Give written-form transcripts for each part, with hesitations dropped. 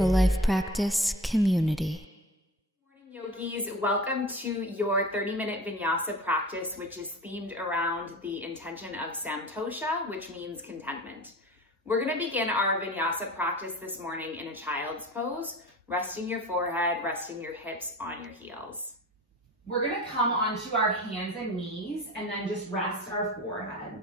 Mindful Life Practice community. Good morning, yogis. Welcome to your 30-minute Vinyasa practice, which is themed around the intention of SANTOSHA, which means contentment. We're going to begin our Vinyasa practice this morning in a child's pose, resting your forehead, resting your hips on your heels. We're going to come onto our hands and knees and then just rest our forehead.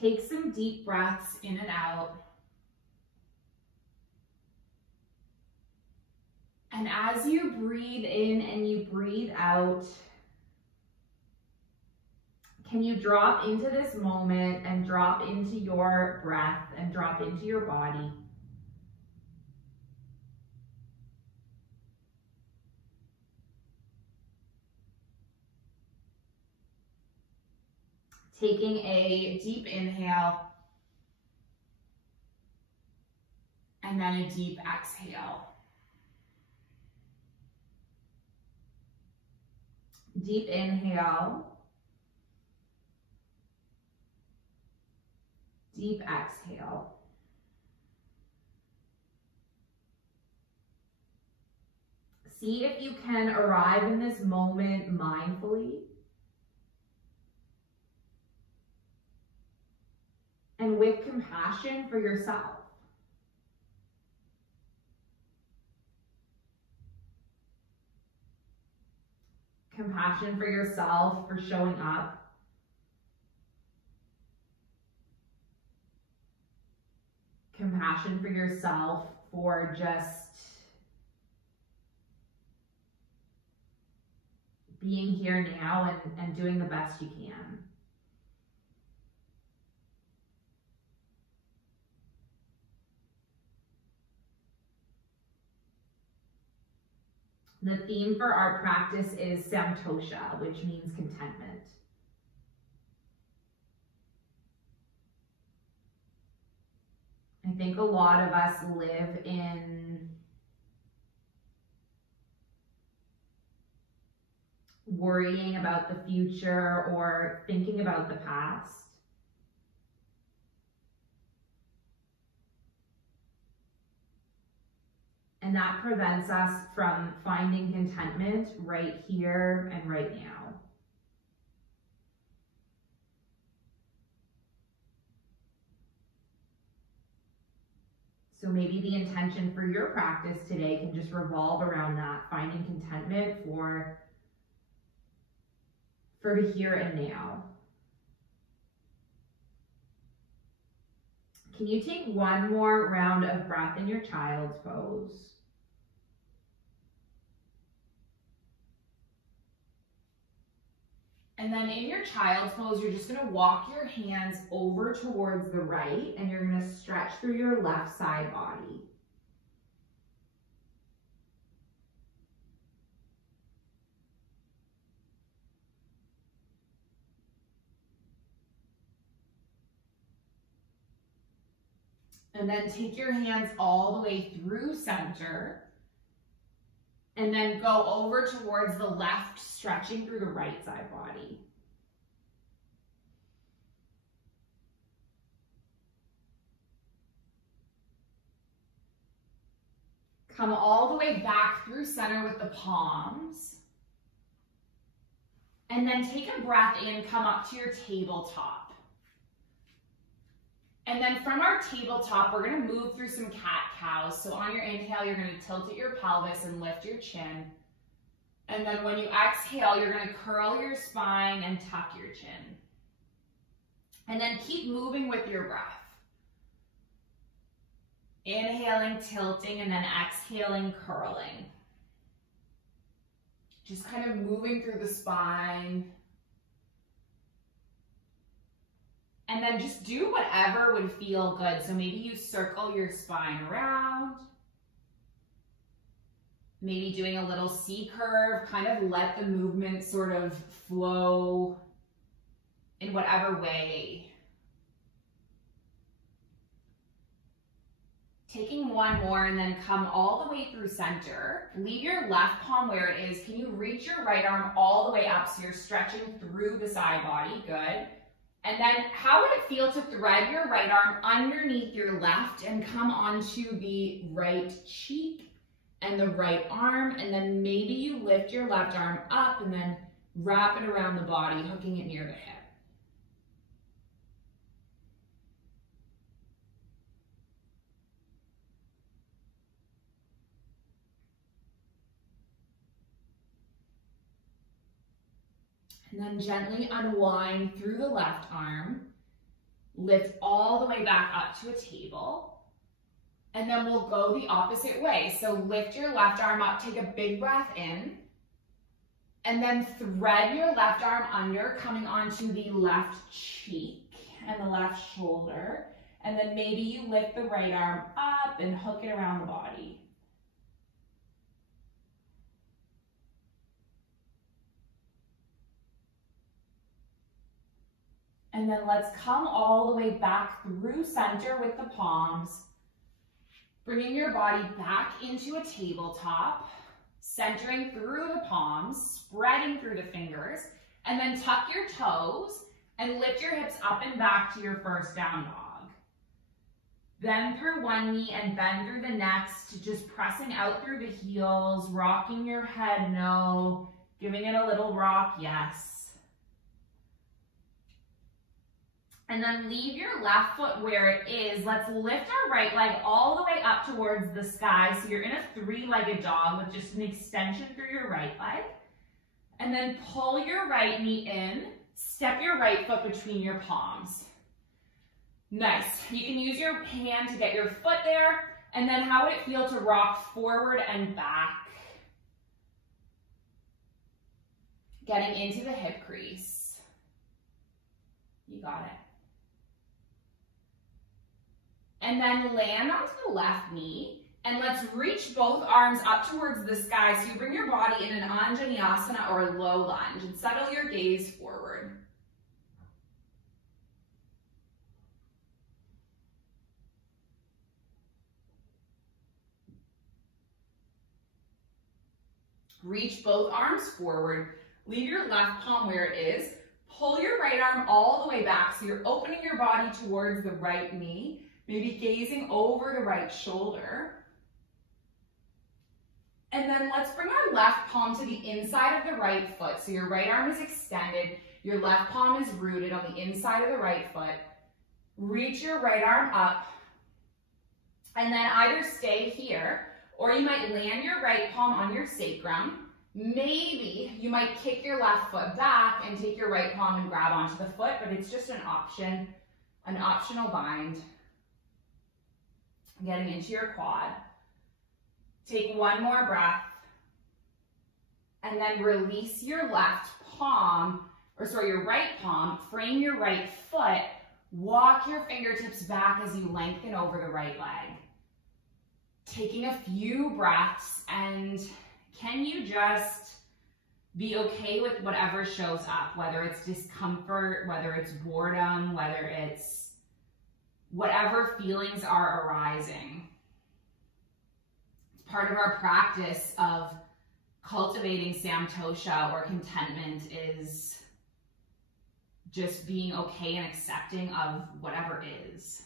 Take some deep breaths in and out. And as you breathe in and you breathe out, can you drop into this moment and drop into your breath and drop into your body? Taking a deep inhale and then a deep exhale. Deep inhale. Deep exhale. See if you can arrive in this moment mindfully. And with compassion for yourself. Compassion for yourself for showing up. Compassion for yourself for just being here now and doing the best you can. The theme for our practice is SANTOSHA, which means contentment. I think a lot of us live in worrying about the future or thinking about the past. And that prevents us from finding contentment right here and right now. So maybe the intention for your practice today can just revolve around that, finding contentment for the here and now. Can you take one more round of breath in your child's pose? And then in your child's pose, you're just going to walk your hands over towards the right and you're going to stretch through your left side body. And then take your hands all the way through center. And then go over towards the left, stretching through the right side body. Come all the way back through center with the palms. And then take a breath in, come up to your tabletop. And then from our tabletop, we're going to move through some cat-cows. So on your inhale, you're going to tilt at your pelvis and lift your chin. And then when you exhale, you're going to curl your spine and tuck your chin. And then keep moving with your breath. Inhaling, tilting, and then exhaling, curling. Just kind of moving through the spine. And then just do whatever would feel good. So maybe you circle your spine around. Maybe doing a little C curve, kind of let the movement sort of flow in whatever way. Taking one more and then come all the way through center. Leave your left palm where it is. Can you reach your right arm all the way up so you're stretching through the side body? Good. And then how would it feel to thread your right arm underneath your left and come onto the right cheek and the right arm, and then maybe you lift your left arm up and then wrap it around the body, hooking it near the hip. And then gently unwind through the left arm, lift all the way back up to a table, and then we'll go the opposite way. So lift your left arm up, take a big breath in, and then thread your left arm under, coming onto the left cheek and the left shoulder, and then maybe you lift the right arm up and hook it around the body. And then let's come all the way back through center with the palms, bringing your body back into a tabletop, centering through the palms, spreading through the fingers, and then tuck your toes and lift your hips up and back to your first down dog. Bend through one knee and bend through the next, just pressing out through the heels, rocking your head no, giving it a little rock yes. And then leave your left foot where it is. Let's lift our right leg all the way up towards the sky. So you're in a three-legged dog with just an extension through your right leg. And then pull your right knee in. Step your right foot between your palms. Nice. You can use your hand to get your foot there. And then how would it feel to rock forward and back? Getting into the hip crease. You got it. And then land onto the left knee, and let's reach both arms up towards the sky. So you bring your body in an Anjaneyasana or a low lunge, and settle your gaze forward. Reach both arms forward. Leave your left palm where it is. Pull your right arm all the way back, so you're opening your body towards the right knee. Maybe gazing over the right shoulder. And then let's bring our left palm to the inside of the right foot. So your right arm is extended, your left palm is rooted on the inside of the right foot. Reach your right arm up, and then either stay here, or you might land your right palm on your sacrum. Maybe you might kick your left foot back and take your right palm and grab onto the foot, but it's just an option, an optional bind. Getting into your quad. Take one more breath, and then release your left palm, your right palm, frame your right foot, walk your fingertips back as you lengthen over the right leg. Taking a few breaths, and can you just be okay with whatever shows up, whether it's discomfort, whether it's boredom, whether it's whatever feelings are arising. It's part of our practice of cultivating SANTOSHA or contentment is just being okay and accepting of whatever is.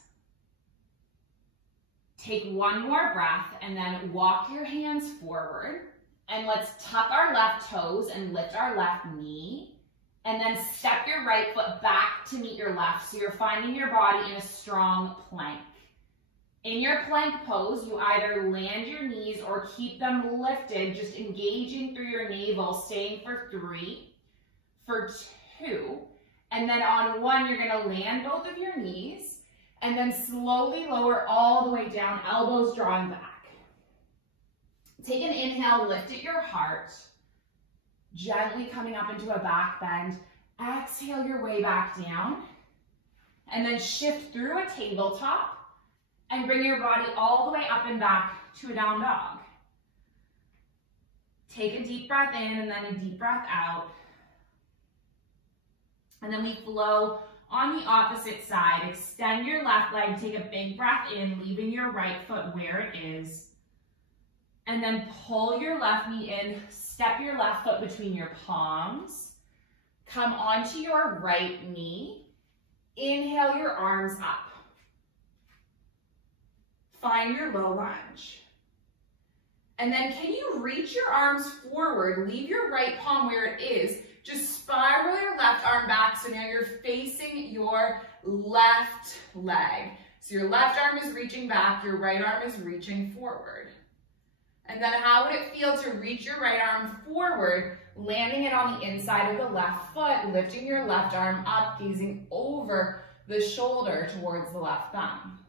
Take one more breath and then walk your hands forward, and let's tuck our left toes and lift our left knee. And then step your right foot back to meet your left. So you're finding your body in a strong plank. In your plank pose, you either land your knees or keep them lifted, just engaging through your navel, staying for 3, for 2, and then on 1, you're gonna land both of your knees, and then slowly lower all the way down, elbows drawing back. Take an inhale, lift at your heart. Gently coming up into a back bend. Exhale your way back down. And then shift through a tabletop and bring your body all the way up and back to a down dog. Take a deep breath in and then a deep breath out. And then we flow On the opposite side, extend your left leg, take a big breath in, leaving your right foot where it is. And then pull your left knee in, step your left foot between your palms. Come onto your right knee. Inhale your arms up. Find your low lunge. And then can you reach your arms forward? Leave your right palm where it is. Just spiral your left arm back so now you're facing your left leg. So your left arm is reaching back, your right arm is reaching forward. And then how would it feel to reach your right arm forward, landing it on the inside of the left foot, lifting your left arm up, gazing over the shoulder towards the left thumb.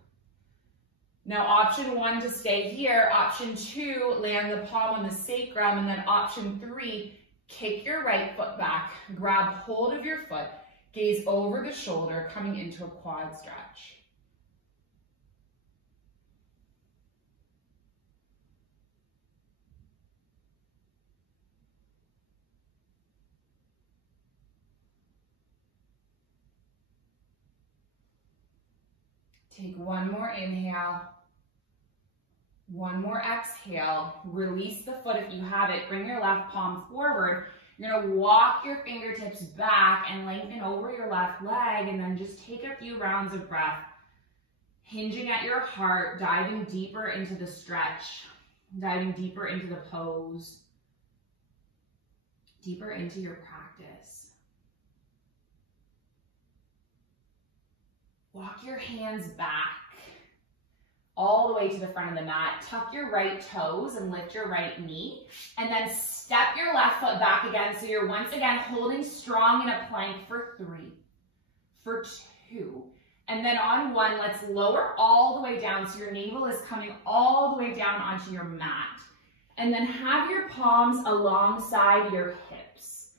Now option 1 to stay here, option 2, land the palm on the sacrum, and then option 3, kick your right foot back, grab hold of your foot, gaze over the shoulder, coming into a quad stretch. Take one more inhale, one more exhale, release the foot if you have it, bring your left palm forward. You're gonna walk your fingertips back and lengthen over your left leg, and then just take a few rounds of breath, hinging at your heart, diving deeper into the stretch, diving deeper into the pose, deeper into your practice. Walk your hands back all the way to the front of the mat. Tuck your right toes and lift your right knee. And then step your left foot back again. So you're once again holding strong in a plank for 3, for 2. And then on 1, let's lower all the way down. So your navel is coming all the way down onto your mat. And then have your palms alongside your hips.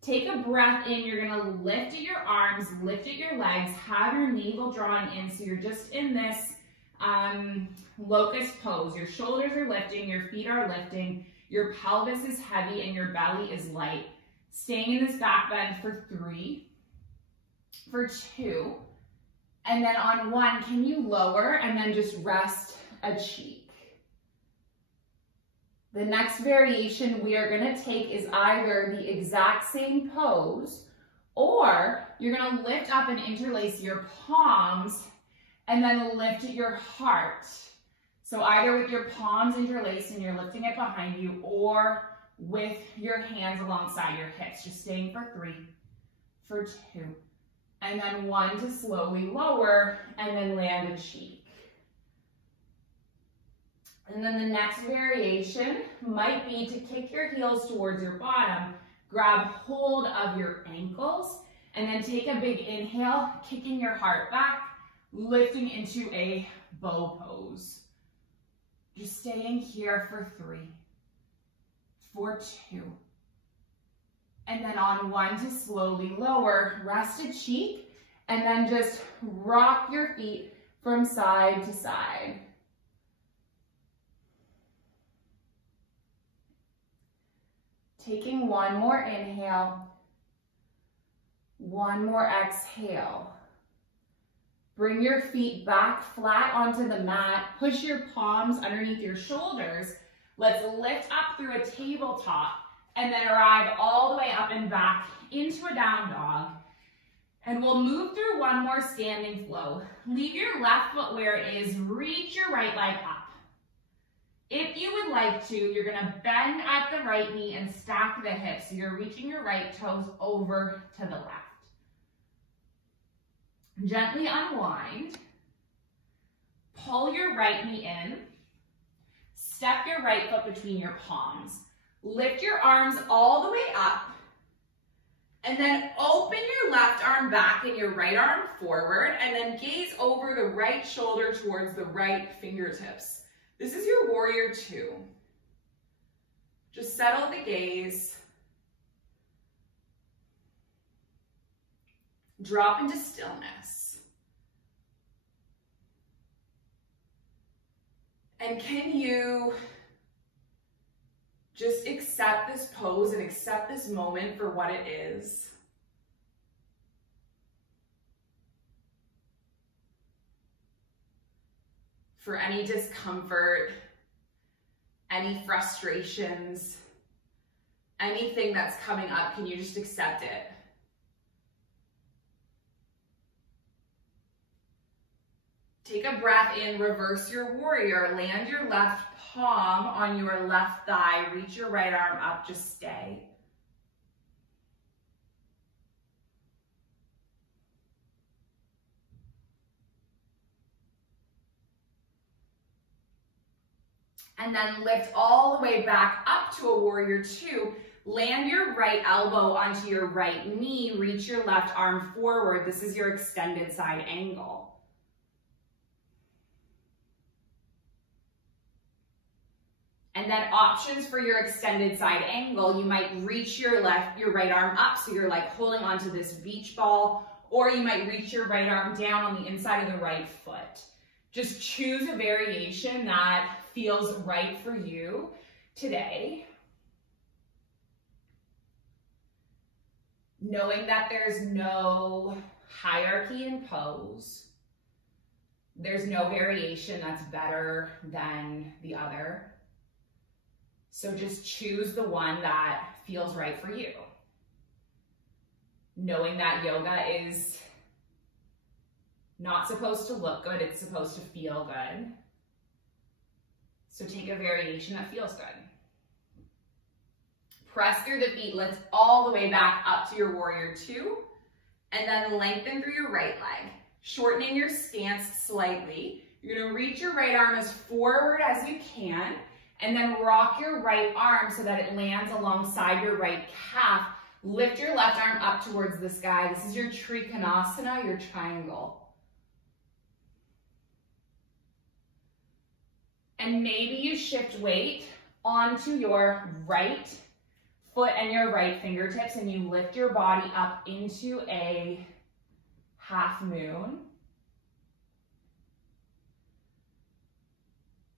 Take a breath in, you're gonna lift at your arms, lift at your legs, have your navel drawing in, so you're just in this locust pose. Your shoulders are lifting, your feet are lifting, your pelvis is heavy, and your belly is light. Staying in this back bend for 3, for 2, and then on 1, can you lower and then just rest a cheek? The next variation we are going to take is either the exact same pose, or you're going to lift up and interlace your palms and then lift your heart. So either with your palms interlaced and you're lifting it behind you, or with your hands alongside your hips. Just staying for 3, for 2, and then 1 to slowly lower and then land a cheek. And then the next variation might be to kick your heels towards your bottom, grab hold of your ankles, and then take a big inhale, kicking your heart back, lifting into a bow pose. Just staying here for 3, for 2. And then on 1 to slowly lower, rest a cheek, and then just rock your feet from side to side. Taking one more inhale, one more exhale. Bring your feet back flat onto the mat. Push your palms underneath your shoulders. Let's lift up through a tabletop and then arrive all the way up and back into a down dog. And we'll move through one more standing flow. Leave your left foot where it is. Reach your right leg up. If you would like to, you're gonna bend at the right knee and stack the hips. So you're reaching your right toes over to the left. Gently unwind. Pull your right knee in. Step your right foot between your palms. Lift your arms all the way up. And then open your left arm back and your right arm forward. And then gaze over the right shoulder towards the right fingertips. This is your warrior 2. Just settle the gaze. Drop into stillness. And can you just accept this pose and accept this moment for what it is? for any discomfort, any frustrations, anything that's coming up. Can you just accept it? Take a breath in, reverse your warrior, land your left palm on your left thigh, reach your right arm up, just stay. And then lift all the way back up to a warrior two. Land your right elbow onto your right knee, reach your left arm forward. This is your extended side angle. And then options for your extended side angle, you might reach your right arm up, so you're like holding onto this beach ball, or you might reach your right arm down on the inside of the right foot. Just choose a variation that feels right for you today. Knowing that there's no hierarchy in pose. There's no variation that's better than the other. So just choose the one that feels right for you. Knowing that yoga is not supposed to look good, it's supposed to feel good. So take a variation that feels good. Press through the feet, lift all the way back up to your warrior two, and then lengthen through your right leg, shortening your stance slightly. You're gonna reach your right arm as forward as you can, and then rock your right arm so that it lands alongside your right calf. Lift your left arm up towards the sky. This is your Trikonasana, your triangle. And maybe you shift weight onto your right foot and your right fingertips, and you lift your body up into a half moon.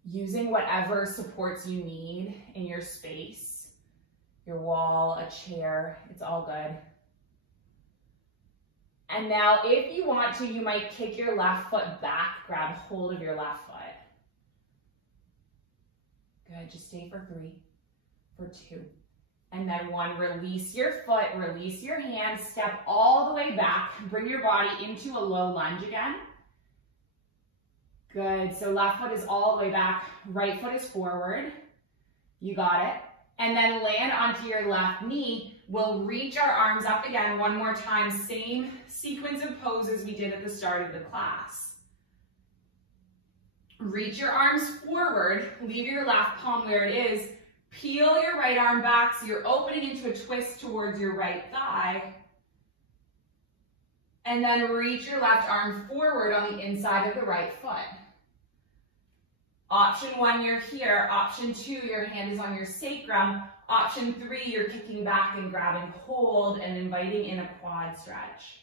Using whatever supports you need in your space, your wall, a chair, it's all good. And now if you want to, you might kick your left foot back, grab hold of your left foot. Good, just stay for 3, for 2. And then 1, release your foot, release your hand, step all the way back, bring your body into a low lunge again. Good, so left foot is all the way back, right foot is forward. You got it. And then land onto your left knee. We'll reach our arms up again one more time, same sequence of poses we did at the start of the class. Reach your arms forward, leave your left palm where it is, peel your right arm back so you're opening into a twist towards your right thigh. And then reach your left arm forward on the inside of the right foot. Option 1, you're here. Option 2, your hand is on your sacrum. Option 3, you're kicking back and grabbing hold and inviting in a quad stretch.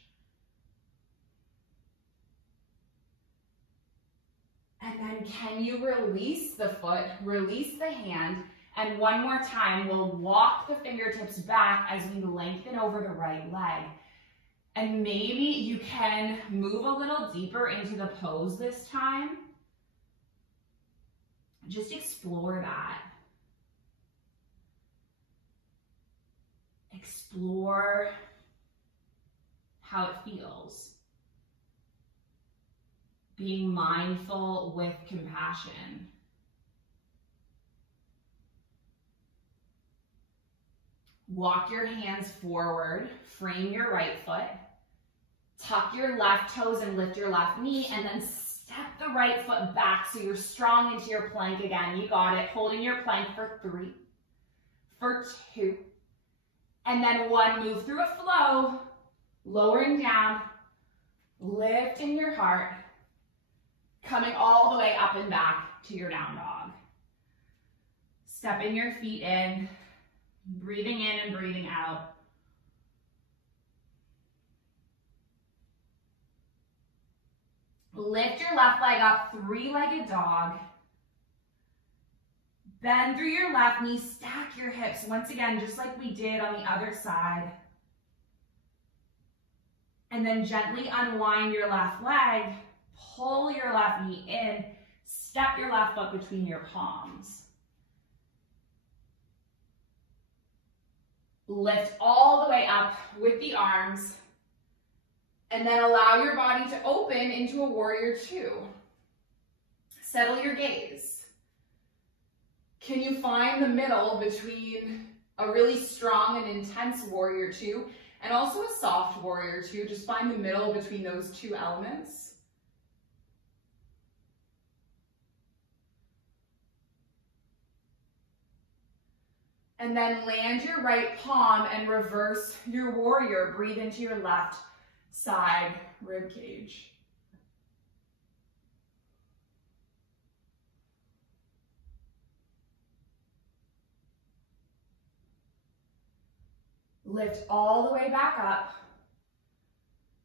And then can you release the foot, release the hand, and one more time, we'll walk the fingertips back as we lengthen over the right leg. And maybe you can move a little deeper into the pose this time. Just explore that. Explore how it feels. Being mindful with compassion. Walk your hands forward, frame your right foot, tuck your left toes and lift your left knee, and then step the right foot back so you're strong into your plank again. You got it. Holding your plank for 3, for 2, and then 1, move through a flow, lowering down, lifting your heart, coming all the way up and back to your down dog. Stepping your feet in, breathing in and breathing out. Lift your left leg up, 3-legged dog. Bend through your left knee, stack your hips, once again, just like we did on the other side. And then gently unwind your left leg, pull your left knee in, Step your left foot between your palms. Lift all the way up with the arms, and then allow your body to open into a warrior two. Settle your gaze. Can you find the middle between a really strong and intense warrior two and also a soft warrior two? Just find the middle between those two elements. And then land your right palm and reverse your warrior. Breathe into your left side rib cage. Lift all the way back up.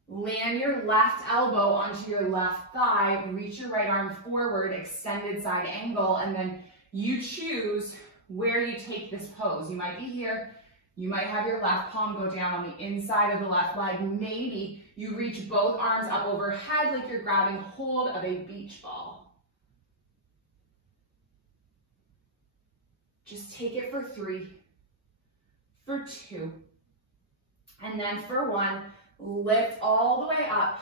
Land your left elbow onto your left thigh. Reach your right arm forward, extended side angle, and then you choose where you take this pose. You might be here. You might have your left palm go down on the inside of the left leg. Maybe you reach both arms up overhead like you're grabbing hold of a beach ball. Just take it for 3, for 2, and then for 1. Lift all the way up.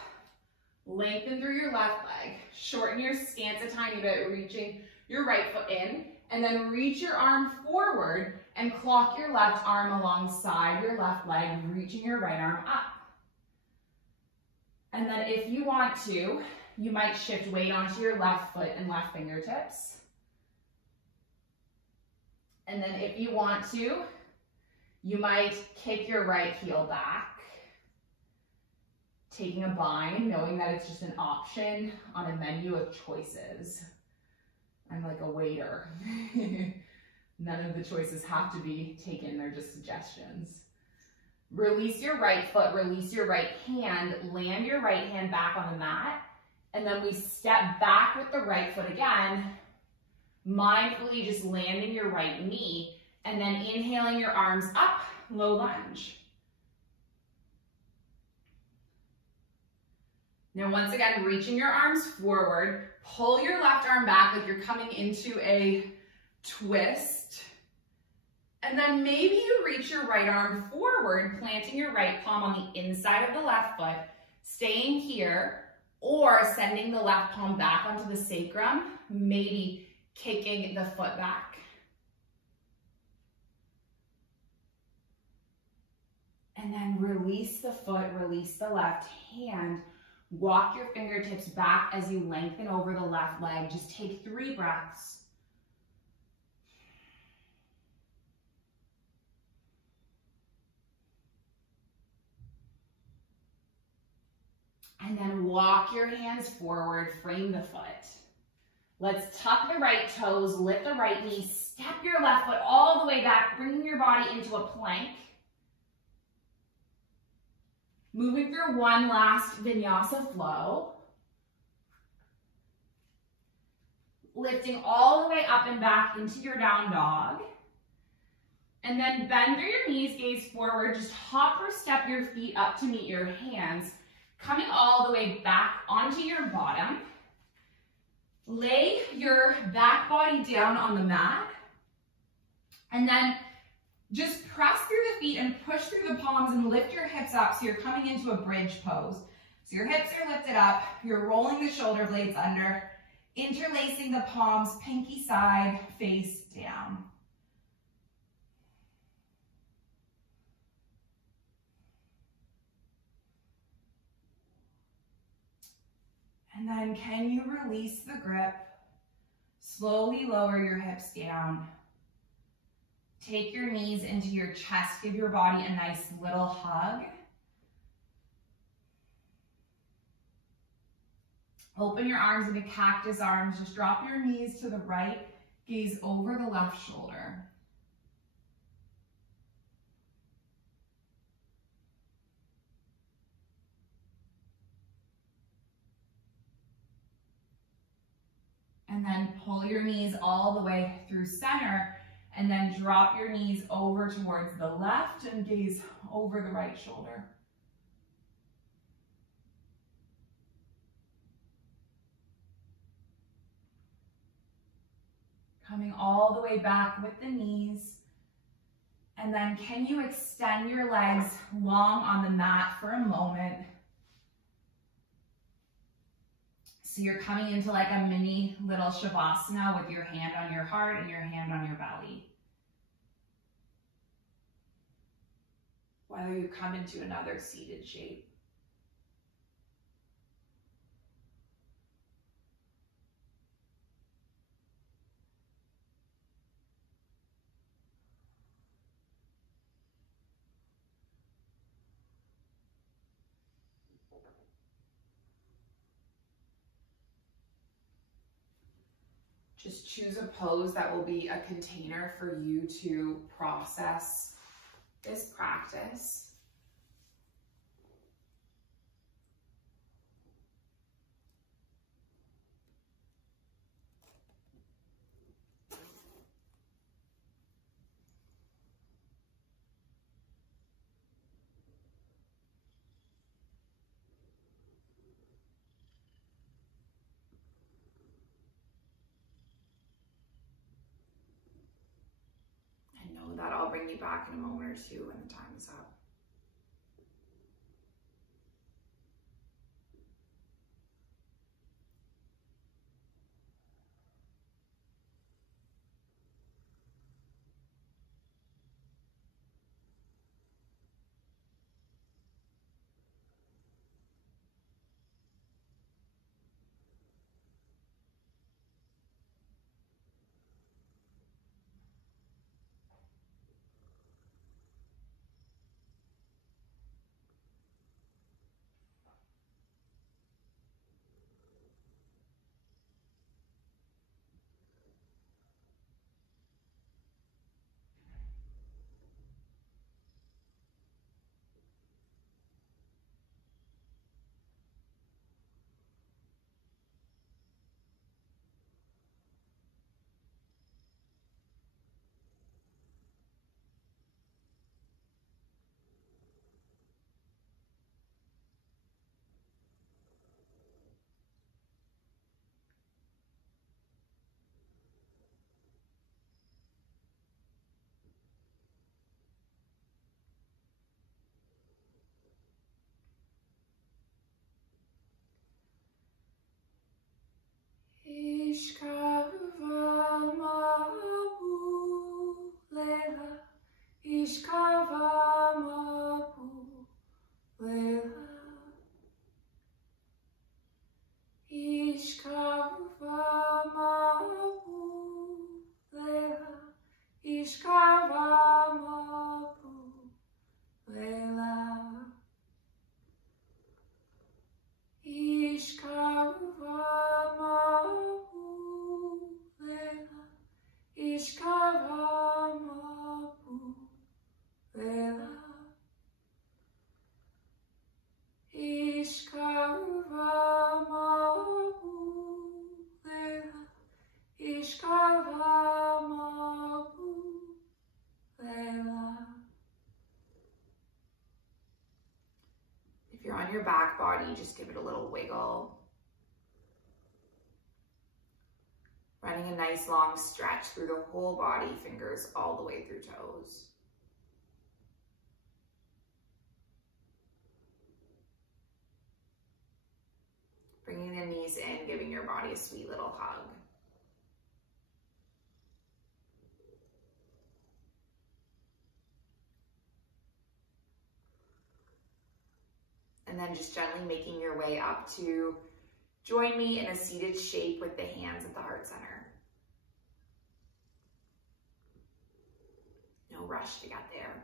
Lengthen through your left leg. Shorten your stance a tiny bit, reaching your right foot in. And then reach your arm forward and clock your left arm alongside your left leg, reaching your right arm up. And then if you want to, you might shift weight onto your left foot and left fingertips. And then if you want to, you might kick your right heel back, taking a bind, knowing that it's just an option on a menu of choices. I'm like a waiter. None of the choices have to be taken, they're just suggestions. Release your right foot, release your right hand, land your right hand back on the mat, and then we step back with the right foot again, mindfully just landing your right knee, and then inhaling your arms up, low lunge. Now once again, reaching your arms forward, pull your left arm back like you're coming into a twist. And then maybe you reach your right arm forward, planting your right palm on the inside of the left foot, staying here, or sending the left palm back onto the sacrum, maybe kicking the foot back. And then release the foot, release the left hand. Walk your fingertips back as you lengthen over the left leg. Just take 3 breaths. And then walk your hands forward, frame the foot. Let's tuck the right toes, lift the right knee, step your left foot all the way back, bringing your body into a plank. Moving through one last vinyasa flow. Lifting all the way up and back into your down dog. And then bend through your knees, gaze forward. Just hop or step your feet up to meet your hands. Coming all the way back onto your bottom. Lay your back body down on the mat. And then just press through the feet and push through the palms and lift your hips up so you're coming into a bridge pose. So your hips are lifted up, you're rolling the shoulder blades under, interlacing the palms, pinky side, face down. And then can you release the grip? Slowly lower your hips down. Take your knees into your chest. Give your body a nice little hug. Open your arms into cactus arms. Just drop your knees to the right. Gaze over the left shoulder. And then pull your knees all the way through center. And then drop your knees over towards the left and gaze over the right shoulder. Coming all the way back with the knees. And then can you extend your legs long on the mat for a moment? So you're coming into like a mini little Shavasana with your hand on your heart and your hand on your belly. Whether you come into another seated shape. Just choose a pose that will be a container for you to process this practice. That I'll bring you back in a moment or two when the time is up. If you're on your back body, just give it a little wiggle. Running a nice long stretch through the whole body, fingers all the way through toes. Bringing the knees in, giving your body a sweet little hug. And then just gently making your way up to join me in a seated shape with the hands at the heart center. No rush to get there.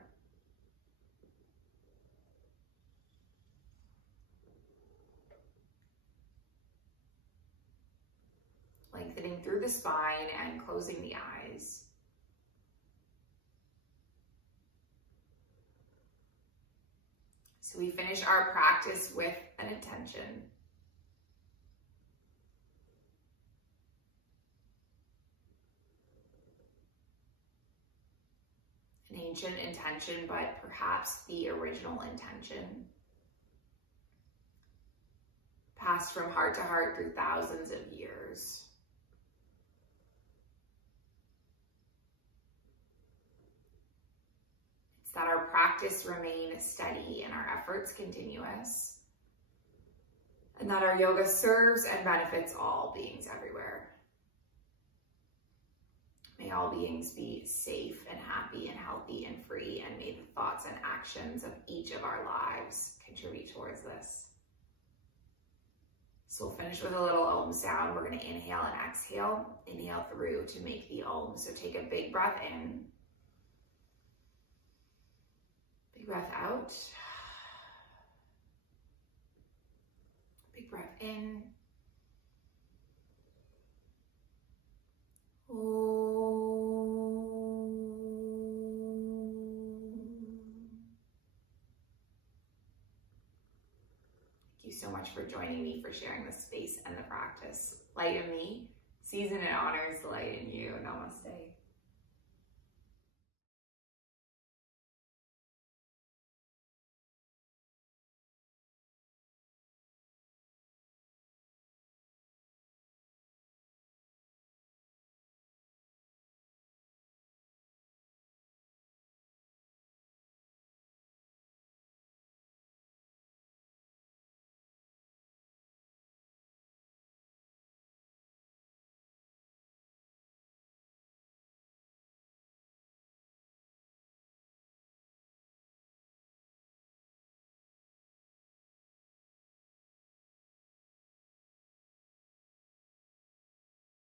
Lengthening through the spine and closing the eyes. So we finish our practice with an intention. An ancient intention, but perhaps the original intention. Passed from heart to heart through thousands of years. practice remain steady and our efforts continuous, and that our yoga serves and benefits all beings everywhere. May all beings be safe and happy and healthy and free, and may the thoughts and actions of each of our lives contribute towards this. So we'll finish with a little Om sound. We're going to inhale and exhale. Inhale through to make the Om. So take a big breath in. Big breath out. Big breath in. Thank you so much for joining me, for sharing the space and the practice. Light in me, sees and it honors the light in you. Namaste.